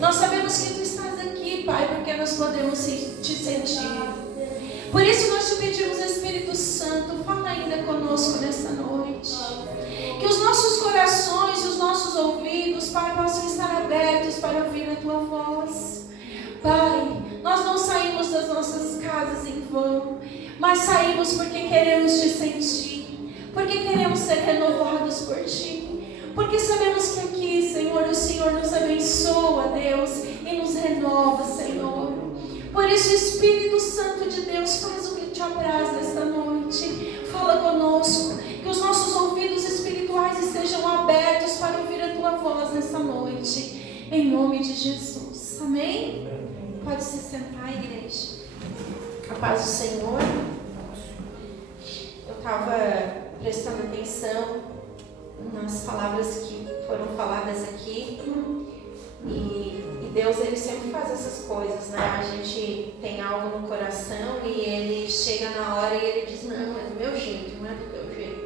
Nós sabemos que Tu estás aqui, Pai, porque nós podemos Te sentir. Por isso nós Te pedimos, Espírito Santo, fala ainda conosco nesta noite. Que os nossos corações e os nossos ouvidos, Pai, possam estar abertos para ouvir a Tua voz. Pai, nós não saímos das nossas casas em vão, mas saímos porque queremos Te sentir, porque queremos ser renovados por Ti, porque sabemos que aqui, Senhor, o Senhor nos abençoa, Deus, e nos renova, Senhor. Por isso, Espírito Santo de Deus, faz o que Te apraz nesta noite. Fala conosco, que os nossos ouvidos espirituais estejam abertos para ouvir a Tua voz nesta noite, em nome de Jesus. Amém? Pode se sentar, igreja. A paz do Senhor. Eu estava prestando atenção nas palavras que foram faladas aqui. E Deus, Ele sempre faz essas coisas, né? A gente tem algo no coração e Ele chega na hora e Ele diz, não, é do meu jeito, não é do teu jeito.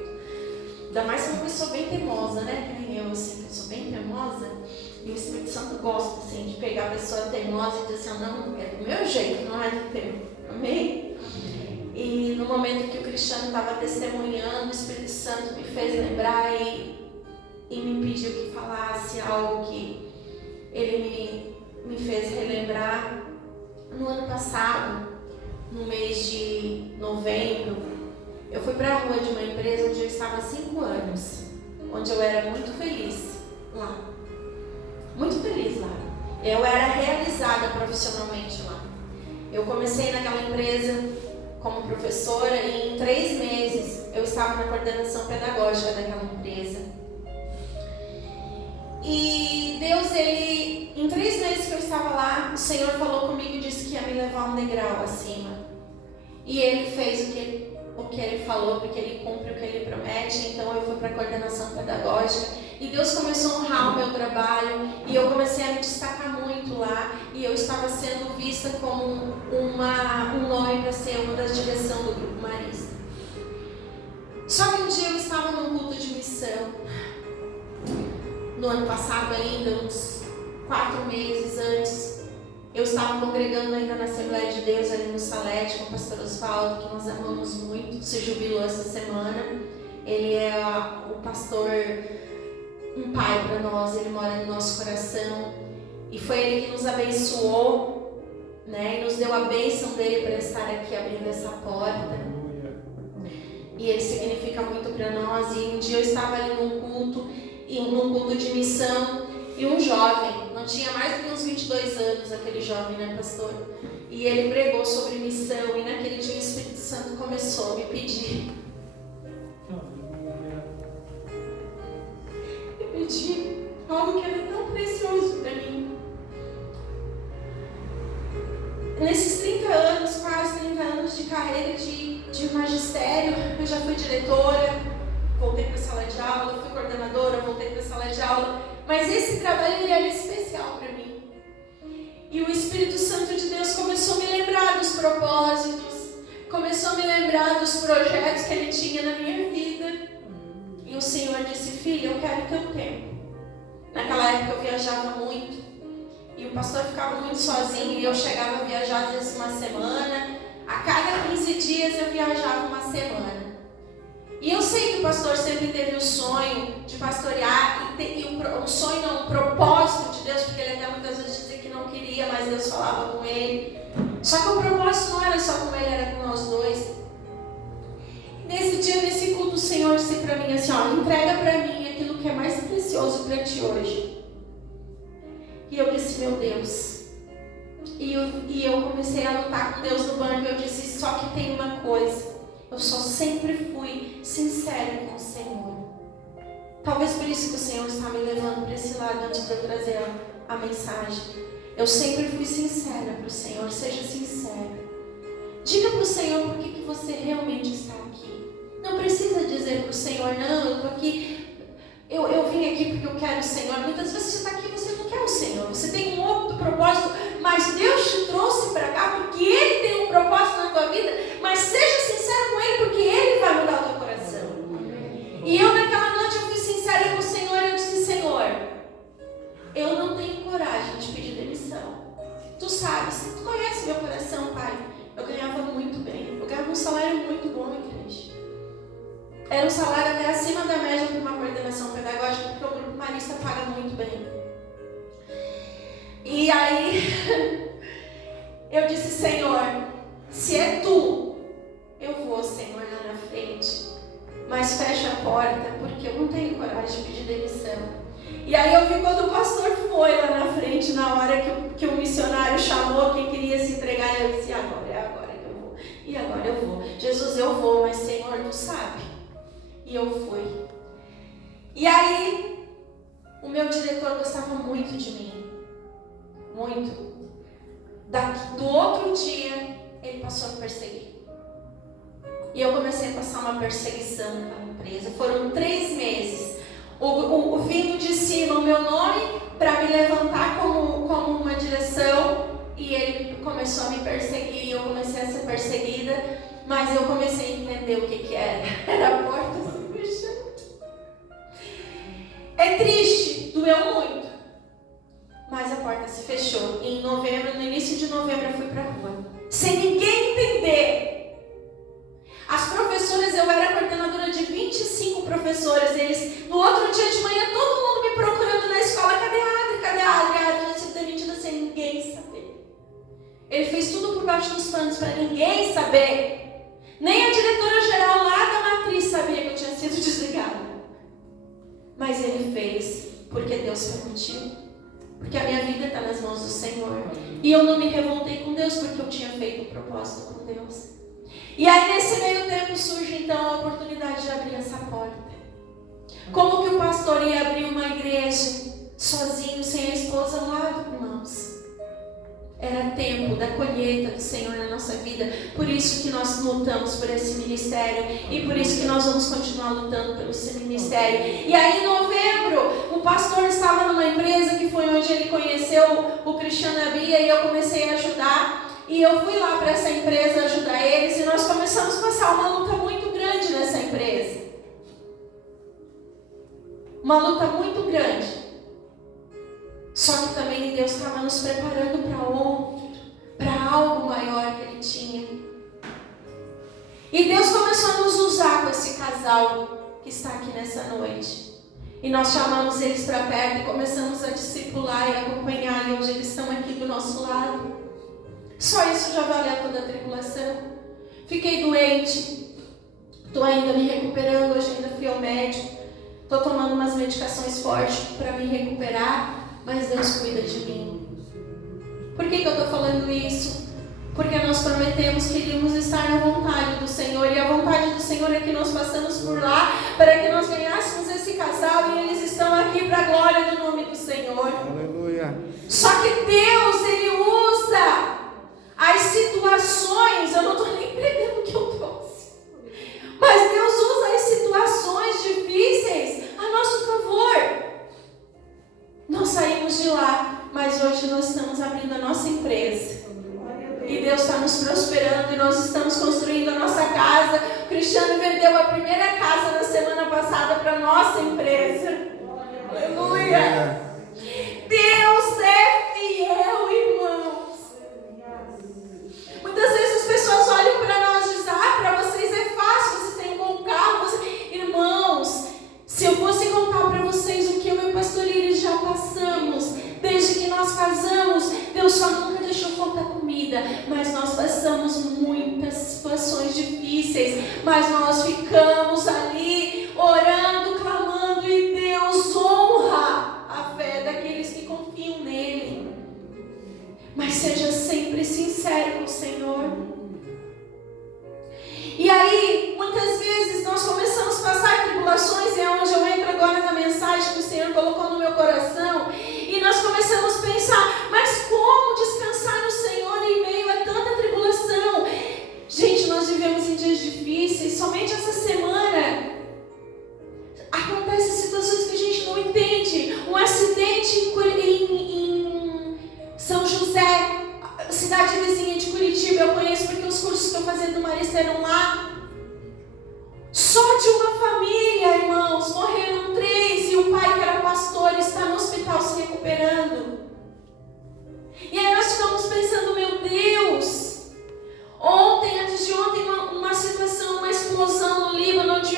Ainda mais se uma pessoa bem teimosa, né? Que nem eu, assim, que eu sou bem teimosa. E o Espírito Santo gosta, assim, de pegar a pessoa teimosa e dizer assim, não, é do meu jeito, não é do teu. Amém? E no momento que o Cristiano estava testemunhando, o Espírito Santo me fez lembrar e me pediu que falasse algo que ele me fez relembrar. No ano passado, no mês de novembro, eu fui para a rua de uma empresa onde eu estava há 5 anos, onde eu era muito feliz lá. Muito feliz lá. Eu era realizada profissionalmente lá. Eu comecei naquela empresa como professora e em 3 meses eu estava na coordenação pedagógica daquela empresa. E Deus, Ele, em 3 meses que eu estava lá, o Senhor falou comigo e disse que ia me levar um degrau acima. E Ele fez o que Ele falou, porque Ele cumpre o que Ele promete. Então eu fui para a coordenação pedagógica. E Deus começou a honrar o meu trabalho e eu comecei a me destacar muito lá. E eu estava sendo vista como um nome para ser uma das direção do Grupo Marista. Só que um dia eu estava num culto de missão. No ano passado ainda, uns 4 meses antes, eu estava congregando ainda na Assembleia de Deus ali no Salete com o pastor Osvaldo, que nós amamos muito, se jubilou essa semana. Ele é o pastor, um pai para nós, ele mora no nosso coração. E foi ele que nos abençoou, né? E nos deu a bênção dele para estar aqui abrindo essa porta. E ele significa muito para nós. E um dia eu estava ali num culto de missão, e um jovem, não tinha mais do que uns 22 anos, aquele jovem, né, pastor? E ele pregou sobre missão, e naquele dia o Espírito Santo começou a me pedir. Me pedir algo que era tão precioso para mim. Nesses 30 anos, quase 30 anos de carreira de magistério, eu já fui diretora, voltei para a sala de aula, fui coordenadora, voltei para a sala de aula, mas esse trabalho ele era especial para mim. E o Espírito Santo de Deus começou a me lembrar dos propósitos, começou a me lembrar dos projetos que Ele tinha na minha vida. E o Senhor disse, filha, eu quero teu tempo. Naquela época eu viajava muito, e o pastor ficava muito sozinho, e eu chegava a viajar às vezes uma semana, a cada 15 dias eu viajava uma semana. E eu sei que o pastor sempre teve o sonho de pastorear, um sonho não, um propósito de Deus, porque ele até muitas vezes dizia que não queria, mas Deus falava com ele. Só que o propósito não era só com ele, era com nós dois. E nesse dia, nesse culto, o Senhor disse para mim assim, ó, entrega para mim aquilo que é mais precioso para ti hoje. E eu disse, meu Deus. E eu comecei a lutar com Deus no banco, e eu disse, só que tem uma coisa. Eu só sempre fui sincera com o Senhor. Talvez por isso que o Senhor está me levando para esse lado antes de eu trazer a mensagem. Eu sempre fui sincera para o Senhor. Seja sincera. Diga para o Senhor por que você realmente está aqui. Não precisa dizer para o Senhor, não, eu estou aqui, eu vim aqui porque eu quero o Senhor. Muitas vezes você está aqui e você não quer o Senhor. Você tem um outro propósito, mas Deus te trouxe para cá porque Ele tem um propósito na tua vida. Mas seja sincero com Ele, porque Ele vai mudar o teu coração. E eu naquela noite eu fui sincera com o Senhor. Eu disse, Senhor, eu não tenho coragem de pedir Era um salário até acima da média para uma coordenação pedagógica, porque o Grupo Marista paga muito bem. E aí, eu disse, Senhor, se é Tu, eu vou, Senhor, lá na frente. Mas fecha a porta, porque eu não tenho coragem de pedir demissão. E aí eu vi quando o pastor foi lá na frente, na hora que o missionário chamou quem queria se entregar, eu disse, agora é agora que eu vou. E agora eu vou. Jesus, eu vou, mas Senhor, Tu sabe. E eu fui. E aí, o meu diretor gostava muito de mim. Muito. Do outro dia, ele passou a me perseguir. E eu comecei a passar uma perseguição na empresa. Foram 3 meses. O vindo de cima o meu nome para me levantar como uma direção. E ele começou a me perseguir. Eu comecei a ser perseguida. Mas eu comecei a entender o que era. Era a porta se fechando. É triste, doeu muito. Mas a porta se fechou. E em novembro, no início de novembro, eu fui para a rua. Sem ninguém entender. As professoras, eu era coordenadora de 25 professores. Eles, no outro dia de manhã, todo mundo me procurando na escola. Cadê a Adri? Cadê a Adri? A Adri tinha sido demitida sem ninguém saber. Ele fez tudo por baixo dos panos para ninguém saber. Nem a diretora-geral lá da matriz sabia que eu tinha sido desligada. Mas ele fez porque Deus permitiu. Porque a minha vida está nas mãos do Senhor. E eu não me revoltei com Deus porque eu tinha feito um propósito com Deus. E aí nesse meio tempo surge então a oportunidade de abrir essa porta. Como que o pastor ia abrir uma igreja sozinho, sem a esposa ao lado, irmãos? Era tempo da colheita do Senhor na nossa vida. Por isso que nós lutamos por esse ministério. E por isso que nós vamos continuar lutando pelo esse ministério. E aí em novembro, o pastor estava numa empresa que foi onde ele conheceu o Cristiano e a Bia. E eu comecei a ajudar. E eu fui lá para essa empresa ajudar eles. E nós começamos a passar uma luta muito grande nessa empresa. Uma luta muito grande. Só que também Deus estava nos preparando para algo maior que Ele tinha. E Deus começou a nos usar com esse casal que está aqui nessa noite. E nós chamamos eles para perto e começamos a discipular e acompanhar. E hoje eles estão aqui do nosso lado. Só isso já valeu toda a tribulação. Fiquei doente. Estou ainda me recuperando. Hoje ainda fui ao médico. Estou tomando umas medicações fortes para me recuperar. Mas Deus cuida de mim. Por que eu estou falando isso? Porque nós prometemos que iríamos estar na vontade do Senhor. E a vontade do Senhor é que nós passamos por lá para que nós ganhássemos esse casal. E eles estão aqui para a glória do nome do Senhor. Aleluia. Só que Deus, Ele usa as situações. Eu não estou nem pregando o que eu trouxe. Mas Deus usa as situações difíceis a nosso favor. Nós saímos de lá, mas hoje nós estamos abrindo a nossa empresa. E Deus está nos prosperando e nós estamos construindo a nossa casa. O Cristiano vendeu a primeira casa na semana passada para a nossa empresa. Aleluia! Deus é fiel, irmãos. Muitas vezes as pessoas olham para nós e dizem, para vocês é fácil, vocês têm um bom carro. Irmãos, se eu fosse contar para vocês o que eu e o pastor Iris já passamos, desde que nós casamos, Deus só nunca deixou faltar comida, mas nós passamos muitas situações difíceis, mas nós ficamos ali orando, clamando, e Deus honra a fé daqueles que confiam nele. Mas seja sempre sincero com o Senhor. E aí, muitas vezes nós começamos a passar tribulações, e é onde eu entro agora na mensagem que o Senhor colocou no meu coração, e nós começamos a pensar, mas como descansar no Senhor em meio a tanta tribulação? Gente, nós vivemos em dias difíceis. Somente essa semana acontecem situações que a gente não entende. Um acidente em São José, cidade vizinha de Curitiba, eu conheço porque os cursos que eu fazia no Marista eram lá. Só de uma família, irmãos, morreram 3 e o pai, que era pastor, está no hospital se recuperando. E aí nós ficamos pensando, meu Deus, antes de ontem, uma situação, uma explosão no Líbano, onde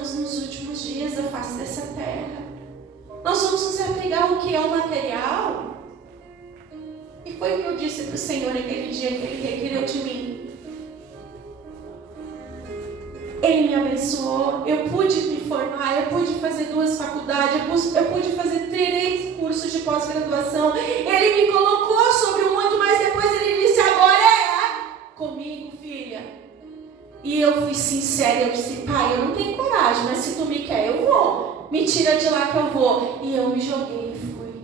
estamos nos últimos dias da face dessa terra. Nós vamos nos apegar ao que é o material? E foi o que eu disse para o Senhor aquele dia que Ele requereu de mim. Ele me abençoou, eu pude me formar, eu pude fazer 2 faculdades, eu pude fazer 3 cursos de pós-graduação. Ele me colocou sobre o mundo, mas depois Ele disse, agora é comigo, filha. E eu fui sincera, eu disse, pai, eu não tenho coragem, mas se tu me quer, eu vou. Me tira de lá que eu vou. E eu me joguei e fui.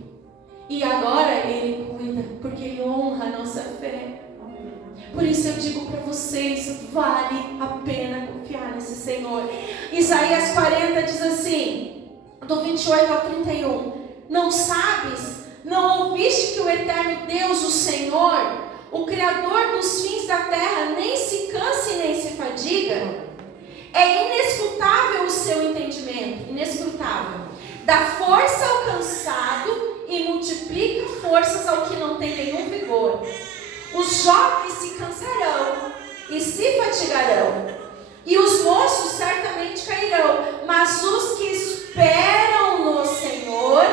E agora Ele cuida, porque Ele honra a nossa fé. Por isso eu digo para vocês, vale a pena confiar nesse Senhor. Isaías 40 diz assim, do 28 ao 31. Não sabes, não ouviste que o eterno Deus, o Senhor, o Criador dos fins da terra, nem se cansa e nem se fadiga? É inescrutável o seu entendimento, inescrutável. Dá força ao cansado e multiplica forças ao que não tem nenhum vigor. Os jovens se cansarão e se fatigarão, e os moços certamente cairão, mas os que esperam no Senhor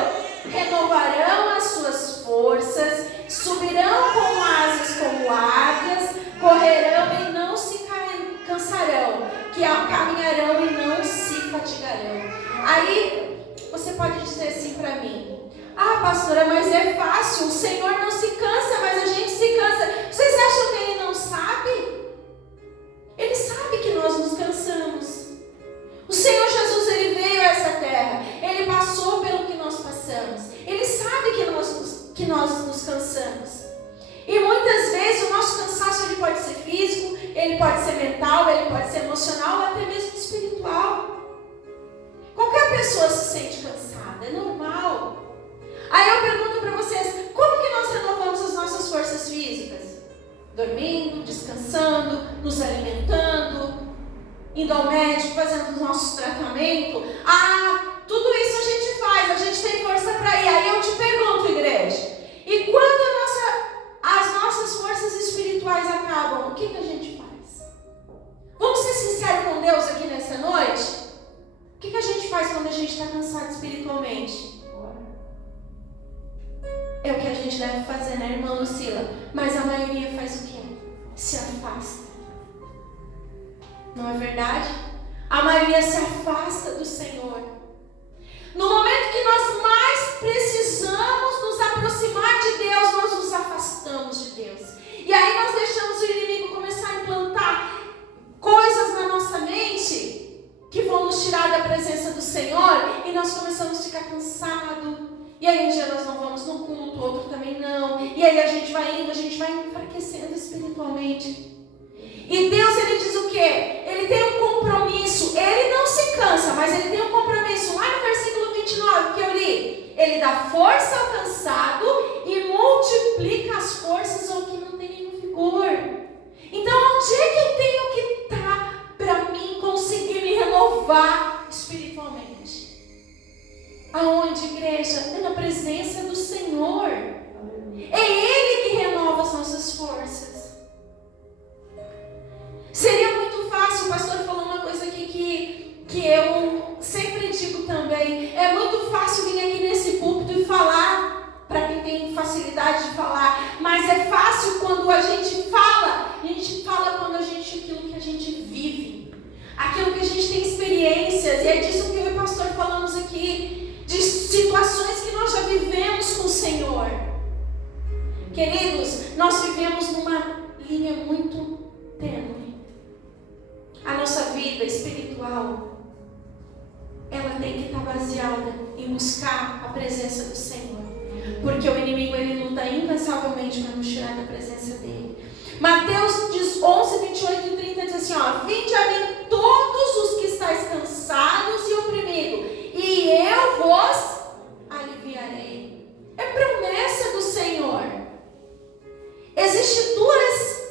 renovarão as suas forças, subirão com asas como águias, correrão e não se cansarão, que caminharão e não se fatigarão. Aí você pode dizer assim para mim, ah, pastora, mas é fácil, o Senhor não se cansa, mas a gente se cansa. Vocês acham que Ele não sabe? Ele sabe que nós nos cansamos. O Senhor Jesus, Ele veio a essa terra, Ele passou pelo que nós passamos. Ele sabe que nós nos cansamos. E muitas vezes o nosso cansaço ele pode ser físico, ele pode ser mental, ele pode ser emocional ou até mesmo espiritual. Qualquer pessoa se sente cansada, é normal. Aí eu pergunto para vocês, como que nós renovamos as nossas forças físicas? Dormindo, descansando, nos alimentando, indo ao médico, fazendo o nosso tratamento. Ah, tudo isso a gente faz, a gente tem força para ir. Aí eu te pergunto, igreja, e quando as nossas forças espirituais acabam, o que a gente faz? Vamos ser sinceros com Deus aqui nessa noite? O que a gente faz quando a gente está cansado espiritualmente? É o que a gente deve fazer, né, irmã Lucila? Mas a maioria faz o quê? Se afasta. Não é verdade? A maioria se afasta do Senhor. No momento que nós mais precisamos nos aproximar de Deus, nós nos afastamos de Deus. E aí nós deixamos o inimigo começar a implantar coisas na nossa mente que vão nos tirar da presença do Senhor e nós começamos a ficar cansados. E aí um dia nós não vamos no culto, outro também não. E aí a gente vai indo, a gente vai enfraquecendo espiritualmente. E Deus, Ele diz o quê? Ele tem um compromisso. Ele não se cansa, mas Ele tem um compromisso. Lá no versículo 29 que eu li. Ele dá força ao cansado e multiplica as forças ao que não tem nenhum vigor. Então onde é que eu tenho que estar para mim conseguir me renovar espiritualmente? Aonde, igreja? É na presença do Senhor. É Ele que renova as nossas forças. Seria muito fácil, o pastor falou uma coisa aqui que eu sempre digo também. É muito fácil vir aqui nesse púlpito e falar, para quem tem facilidade de falar. Mas é fácil quando a gente fala. A gente fala quando aquilo que a gente vive. Aquilo que a gente tem experiências. E é disso que eu e o pastor falamos aqui. De situações que nós já vivemos com o Senhor. Queridos, nós vivemos numa linha muito tênue. A nossa vida espiritual, ela tem que estar baseada em buscar a presença do Senhor. Porque o inimigo, ele luta incansavelmente para nos tirar da presença dele. Mateus diz 11, 28 e 30 diz assim, ó, vinde a mim todos os que estáis cansados e oprimidos, e eu vos aliviarei. É promessa do Senhor. Existem duas,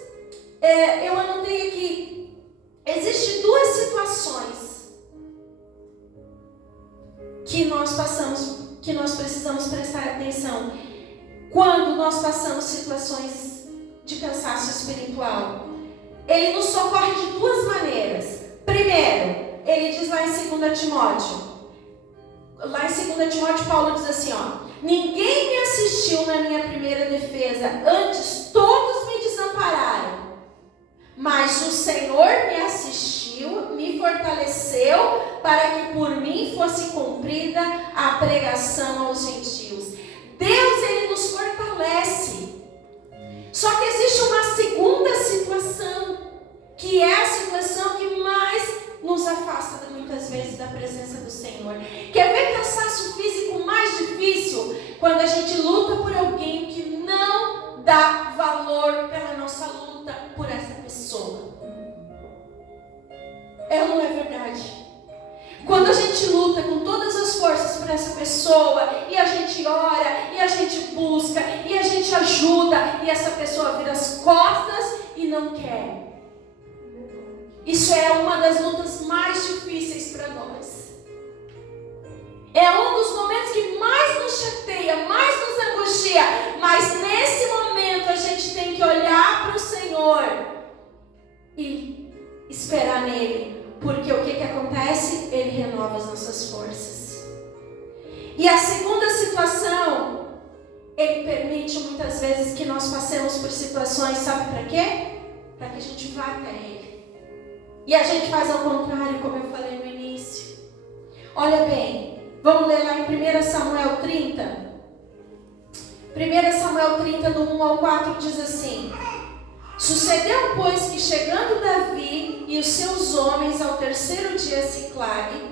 eu anotei aqui, existem duas situações que nós passamos, que nós precisamos prestar atenção. Quando nós passamos situações de cansaço espiritual, Ele nos socorre de duas maneiras. Primeiro, ele diz lá em 2 Timóteo. Lá em 2 Timóteo, Paulo diz assim, ninguém me assistiu na minha primeira defesa, antes todos me desampararam. Mas o Senhor me assistiu, me fortaleceu, para que por mim fosse cumprida a pregação aos gentios. Deus, ele nos fortalece. Só que existe uma segunda situação, que é a situação que mais nos afasta muitas vezes da presença do Senhor. Quer ver cansaço físico mais difícil? Quando a gente luta por alguém que não dá valor pela nossa luta por essa pessoa. É ou não é verdade? Quando a gente luta com todas as forças por essa pessoa, e a gente ora, e a gente busca, e a gente ajuda, e essa pessoa vira as costas e não quer. Isso é uma das lutas mais difíceis para nós. É um dos momentos que mais nos chateia, mais nos angustia. Mas nesse momento a gente tem que olhar para o Senhor e esperar nele. Porque o que acontece? Ele renova as nossas forças. E a segunda situação, ele permite muitas vezes que nós passemos por situações, sabe para quê? Para que a gente vá até ele. E a gente faz ao contrário, como eu falei no início. Olha bem, vamos ler lá em 1 Samuel 30. 1 Samuel 30, do 1 ao 4, diz assim: Sucedeu, pois, que chegando Davi e os seus homens ao terceiro dia a Siclague,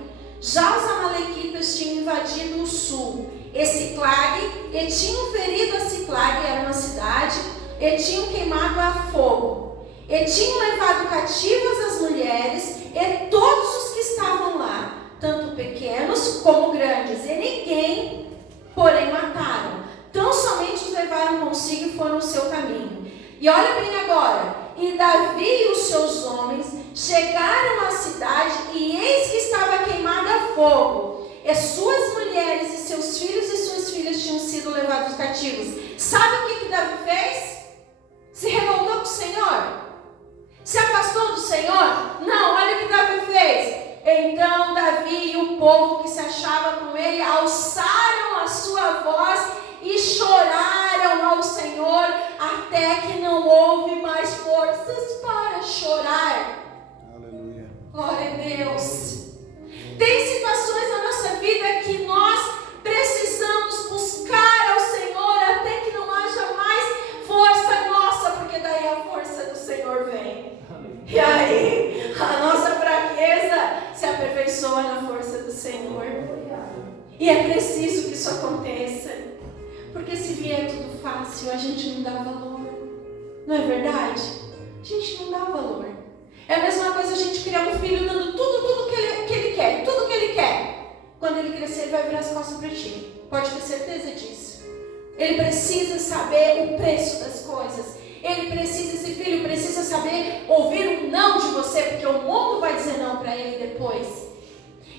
já os amalequitas tinham invadido o sul, e Siclague, e tinham ferido a Siclague, era uma cidade, e tinham queimado a fogo. E tinham levado cativas as mulheres e todos os que estavam lá, tanto pequenos como grandes, e ninguém, porém, mataram. Tão somente os levaram consigo e foram o seu caminho. E olha bem agora, e Davi e os seus homens chegaram à cidade, e eis que estava queimada a fogo, e suas mulheres e seus filhos e suas filhas tinham sido levados cativos. Sabe o que Davi fez? Se revoltou com o Senhor? Se afastou do Senhor? Não, olha o que Davi fez. Então Davi e o povo que se achava com ele alçaram a sua voz e choraram ao Senhor, até que não houve mais forças para chorar. Aleluia. Glória a Deus. Tem situações na nossa vida que nós precisamos buscar ao Senhor até que não haja mais força nossa, porque daí a força do Senhor vem. E aí, a nossa fraqueza se aperfeiçoa na força do Senhor. E é preciso que isso aconteça. Porque se vier tudo fácil, a gente não dá valor. Não é verdade? A gente não dá valor. É a mesma coisa a gente criar um filho dando tudo que ele quer. Tudo que ele quer. Quando ele crescer, ele vai virar as costas para ti. Pode ter certeza disso. Ele precisa saber o preço das coisas. Esse filho precisa saber ouvir um não de você, porque o mundo vai dizer não para ele depois.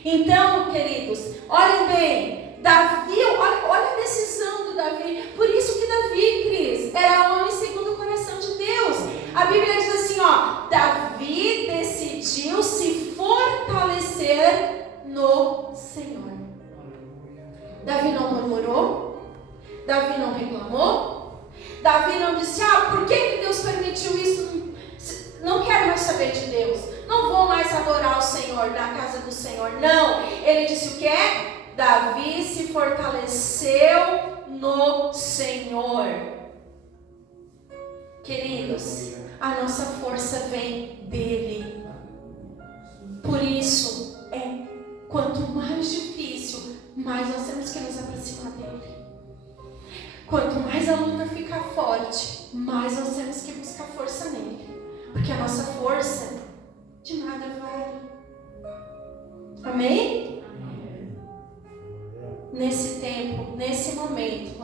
Então, queridos, olhem bem, Davi, olha a decisão do Davi. Por isso que Davi, Cris, era homem segundo o coração de Deus. A Bíblia diz assim, Davi decidiu se fortalecer no Senhor. Davi não murmurou, Davi não reclamou, Davi não disse, por que Deus permitiu isso? Não quero mais saber de Deus. Não vou mais adorar o Senhor na casa do Senhor. Não. Ele disse o quê? Davi se fortaleceu no Senhor. Queridos, a nossa força vem dele. Por isso, quanto mais difícil, mais nós temos que nos aproximar dele. Quanto mais a luta ficar forte, mais nós temos que buscar força nele. Porque a nossa força de nada vale. Amém? Amém. Nesse tempo, nesse momento,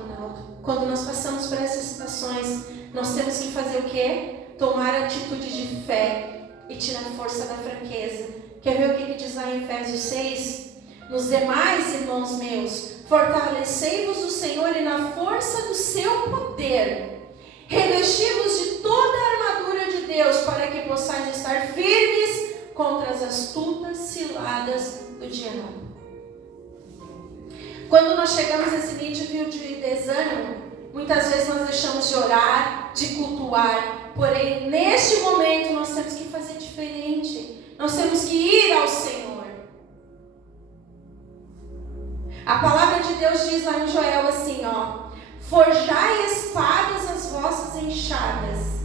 quando nós passamos por essas situações, nós temos que fazer o quê? Tomar a atitude de fé e tirar a força da fraqueza. Quer ver o que diz lá em Efésios 6? Nos demais, irmãos meus, fortalecei-vos do Senhor e na força do seu poder. Revesti-vos de toda a armadura de Deus, para que possais estar firmes contra as astutas ciladas do diabo. Quando nós chegamos a esse nível de desânimo, muitas vezes nós deixamos de orar, de cultuar. Porém, neste momento, nós temos que fazer diferente. Nós temos que ir ao Senhor. A palavra de Deus diz lá em Joel assim, ó: forjai espadas as vossas enxadas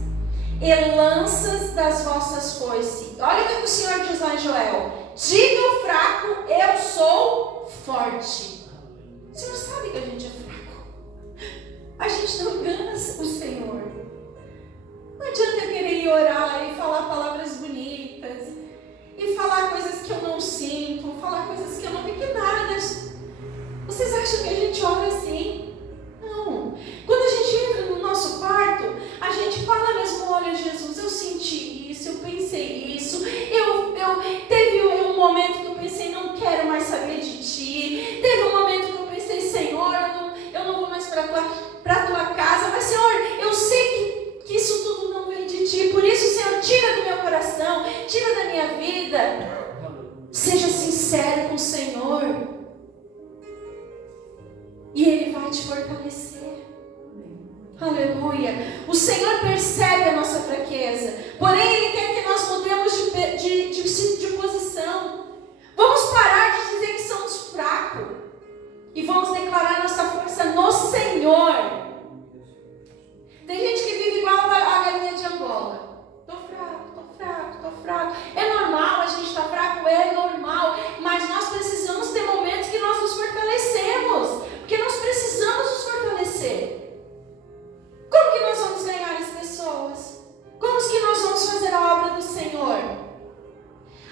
e lanças das vossas foices. Olha o que o Senhor diz lá em Joel: diga ao fraco, eu sou forte. O Senhor sabe que a gente é fraco. A gente não engana o Senhor. Não adianta eu querer ir orar e falar palavras bonitas, e falar coisas que eu não sinto, falar coisas que eu não vi que nada. Vocês acham que a gente ora assim? Não. Quando a gente entra no nosso quarto, a gente fala mesmo: olha, Jesus, eu senti isso, eu pensei isso, teve um momento que eu pensei, não quero mais saber de ti. Teve um momento que eu pensei, Senhor, eu não vou mais para a tua casa, mas Senhor, eu sei que isso tudo não vem de ti, por isso, Senhor, tira do meu coração, tira da minha vida. Seja sincero com o Senhor, e Ele vai te fortalecer. Aleluia. O Senhor percebe a nossa fraqueza, porém Ele quer que nós mudemos de posição. Vamos parar de dizer que somos fracos e vamos declarar nossa força no Senhor. Tem gente que vive igual a galinha de Angola: tô fraco. É normal a gente estar fraco, é normal, mas nós precisamos ter momentos que nós nos fortalecemos, porque nós precisamos nos fortalecer. Como que nós vamos ganhar as pessoas? Como que nós vamos fazer a obra do Senhor?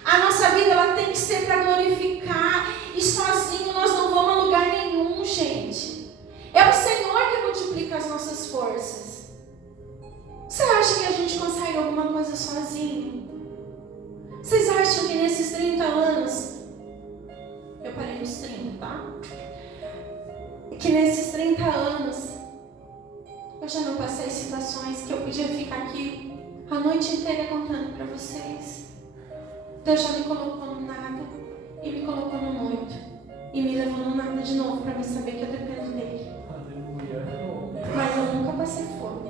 A nossa vida, ela tem que ser para glorificar, e sozinho nós não vamos a lugar nenhum, gente. É o Senhor que multiplica as nossas forças. Você acha que a gente consegue alguma coisa sozinho? Vocês acham que nesses 30 anos, eu parei nos 30, tá? Que nesses 30 anos, eu já não passei situações que eu podia ficar aqui a noite inteira contando para vocês. Deus já me colocou no nada e me colocou no muito, e me levou no nada de novo para me saber que eu dependo dele. Mas eu nunca passei fome.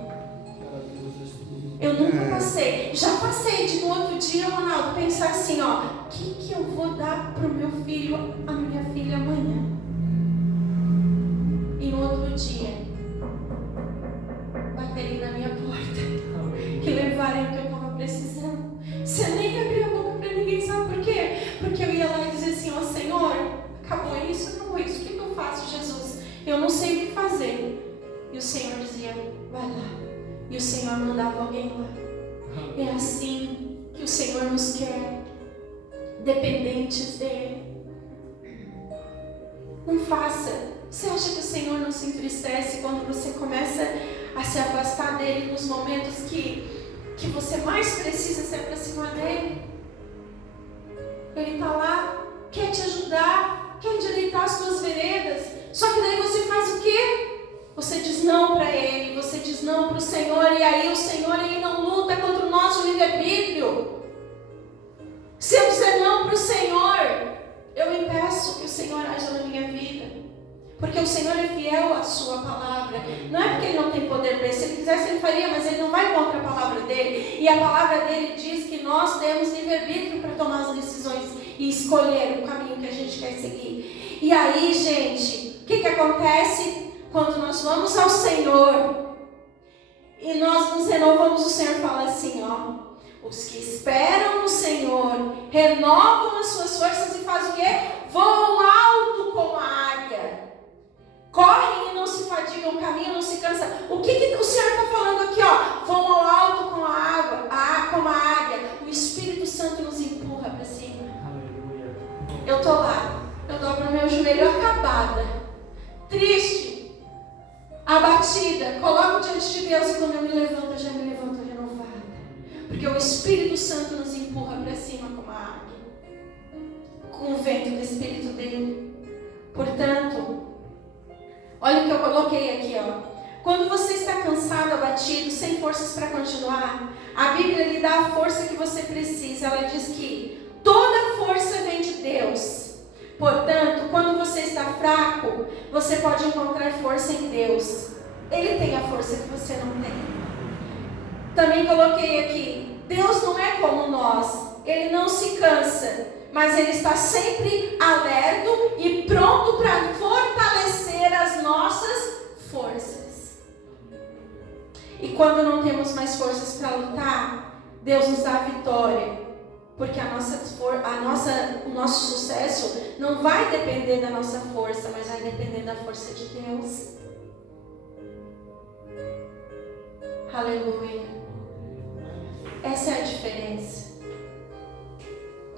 Eu nunca passei. Já passei de no outro dia, Ronaldo, pensar assim, ó: o que eu vou dar pro meu filho, a minha filha amanhã? E no outro dia, baterem na minha porta, que levarem o que eu estava precisando. Você nem abriu a boca para ninguém, sabe por quê? Porque eu ia lá e dizia assim: ó, Senhor, acabou isso, o que eu faço, Jesus? Eu não sei o que fazer. E o Senhor dizia: vai lá. E o Senhor mandava alguém lá. É assim que o Senhor nos quer, dependentes dele. Não faça. Você acha que o Senhor não se entristece quando você começa a se afastar dele nos momentos que você mais precisa se aproximar dele? Ele está lá, quer te ajudar, quer endireitar as suas veredas. Só que daí você faz o quê? Você diz não para Ele, você diz não para o Senhor, e aí o Senhor, Ele não luta contra o nosso livre-arbítrio. Se eu dizer não para o Senhor, eu impeço que o Senhor haja na minha vida, porque o Senhor é fiel à sua palavra. Não é porque Ele não tem poder para isso. Se Ele quisesse, Ele faria, mas Ele não vai contra a palavra dEle, e a palavra dEle diz que nós temos livre-arbítrio para tomar as decisões e escolher o caminho que a gente quer seguir. E aí, gente, o que acontece? Quando nós vamos ao Senhor e nós nos renovamos, o Senhor fala assim, ó: os que esperam no Senhor renovam as suas forças e fazem o quê? Voam alto como a águia. Correm e não se fadigam, caminham, não se cansam. O que o Senhor está falando aqui, ó? Voam alto como a água, como a águia. O Espírito Santo nos empurra para cima. Aleluia. Eu estou lá, eu dobro o meu joelho acabada, triste, abatida, coloco diante de Deus, e quando eu me levanto, eu já me levanto renovada, porque o Espírito Santo nos empurra para cima como a águia, com o vento do Espírito dele. Portanto, olha o que eu coloquei aqui, ó: quando você está cansado, abatido, sem forças para continuar, a Bíblia lhe dá a força que você precisa. Ela diz que Deus. Portanto, quando você está fraco, você pode encontrar força em Deus. Ele tem a força que você não tem. Também coloquei aqui, Deus não é como nós. Ele não se cansa, mas Ele está sempre alerta e pronto para fortalecer as nossas forças. E quando não temos mais forças para lutar, Deus nos dá a vitória. Porque o nosso sucesso não vai depender da nossa força, mas vai depender da força de Deus. Aleluia. Essa é a diferença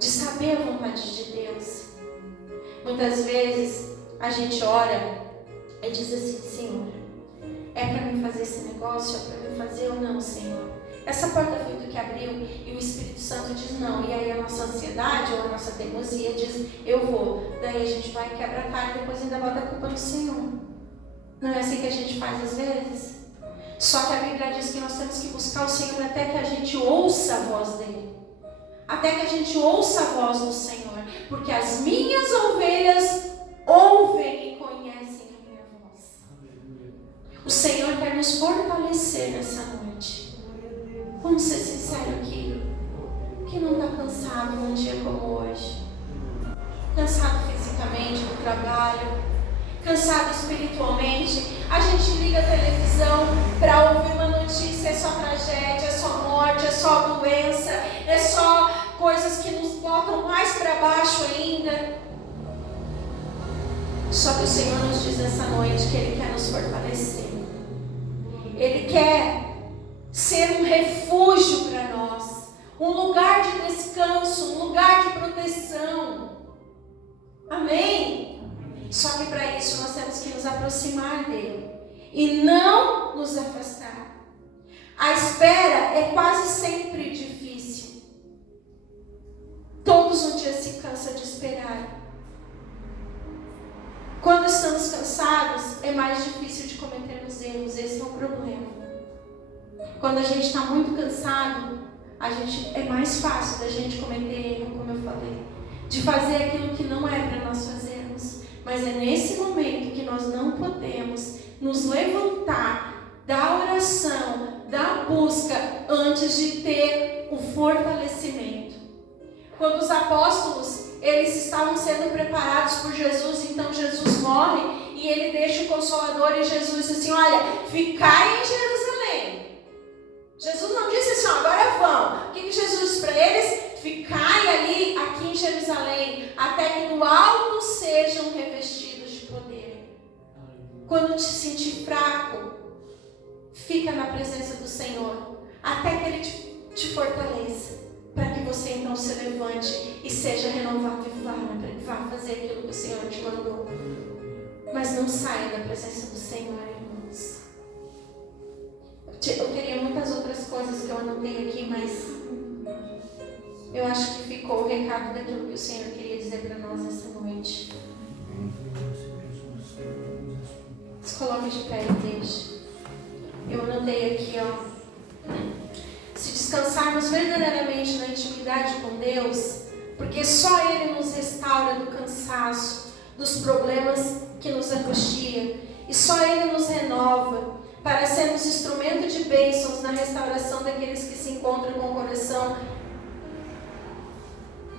de saber a vontade de Deus. Muitas vezes a gente ora e diz assim: Senhor, é para mim fazer esse negócio? É para mim fazer ou não, Senhor? Essa porta foi tu que abriu, e o Espírito Santo diz não. E aí a nossa ansiedade ou a nossa teimosia diz: eu vou. Daí a gente vai, quebra a cara e depois ainda bota a culpa no Senhor. Não é assim que a gente faz às vezes? Só que a Bíblia diz que nós temos que buscar o Senhor até que a gente ouça a voz dele. Até que a gente ouça a voz do Senhor. Porque as minhas ovelhas ouvem e conhecem a minha voz. O Senhor quer nos fortalecer nessa noite. Vamos ser sinceros aqui. Quem não está cansado num dia como hoje? Cansado fisicamente do trabalho, cansado espiritualmente. A gente liga a televisão para ouvir uma notícia, é só tragédia, é só morte, é só doença, é só coisas que nos botam mais para baixo ainda. Só que o Senhor nos diz essa noite que Ele quer nos fortalecer. Ele quer ser um refúgio para nós, um lugar de descanso, um lugar de proteção. Amém? Só que para isso nós temos que nos aproximar dele e não nos afastar. A espera é quase sempre difícil. Todos um dia se cansam de esperar. Quando estamos cansados, é mais difícil de cometermos erros. Esse é o problema. Quando a gente está muito cansado, é mais fácil da gente cometer erro, como eu falei, de fazer aquilo que não é para nós fazermos. Mas é nesse momento que nós não podemos nos levantar da oração, da busca, antes de ter o fortalecimento. Quando os apóstolos, eles estavam sendo preparados por Jesus, então Jesus morre e ele deixa o Consolador e Jesus diz assim: olha, ficai em Jerusalém. Jesus não disse assim: agora vão. O que Jesus disse para eles? Ficai ali, aqui em Jerusalém, até que do alto sejam revestidos de poder. Quando te sentir fraco, fica na presença do Senhor, até que Ele te fortaleça, para que você então se levante e seja renovado e vá fazer aquilo que o Senhor te mandou. Mas não saia da presença do Senhor, irmãos. Eu teria muitas outras coisas que eu anotei aqui, mas eu acho que ficou o recado daquilo que o Senhor queria dizer para nós essa noite. Se coloque de pé, igreja. Eu anotei aqui, se descansarmos verdadeiramente na intimidade com Deus, porque só Ele nos restaura do cansaço, dos problemas que nos angustia, e só Ele nos renova, para sermos instrumento de bênçãos na restauração daqueles que se encontram com o coração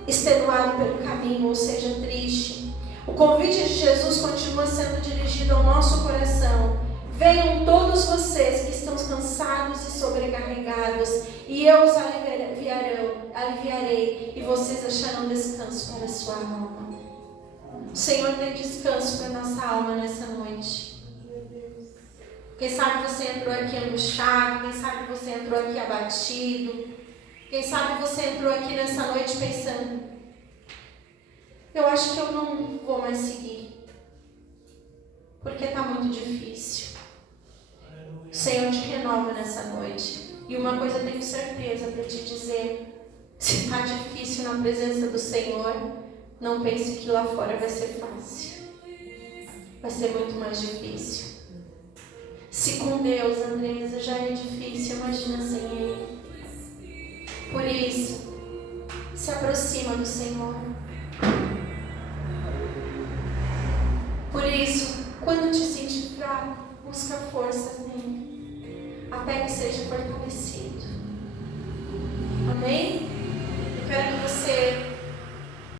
extenuado pelo caminho, ou seja, triste. O convite de Jesus continua sendo dirigido ao nosso coração. Venham todos vocês que estão cansados e sobrecarregados, e eu os aliviarei, e vocês acharão descanso para a sua alma. O Senhor tem descanso para a nossa alma nessa noite. Quem sabe você entrou aqui angustiado, quem sabe você entrou aqui abatido, quem sabe você entrou aqui nessa noite pensando: eu acho que eu não vou mais seguir, porque está muito difícil. O Senhor te renova nessa noite. E uma coisa eu tenho certeza para te dizer: se está difícil na presença do Senhor, não pense que lá fora vai ser fácil. Vai ser muito mais difícil. Se com Deus, Andresa, já é difícil, imagina sem Ele. Por isso, se aproxima do Senhor. isso, quando te sentir fraco, busca forças nele, até que seja fortalecido. Amém?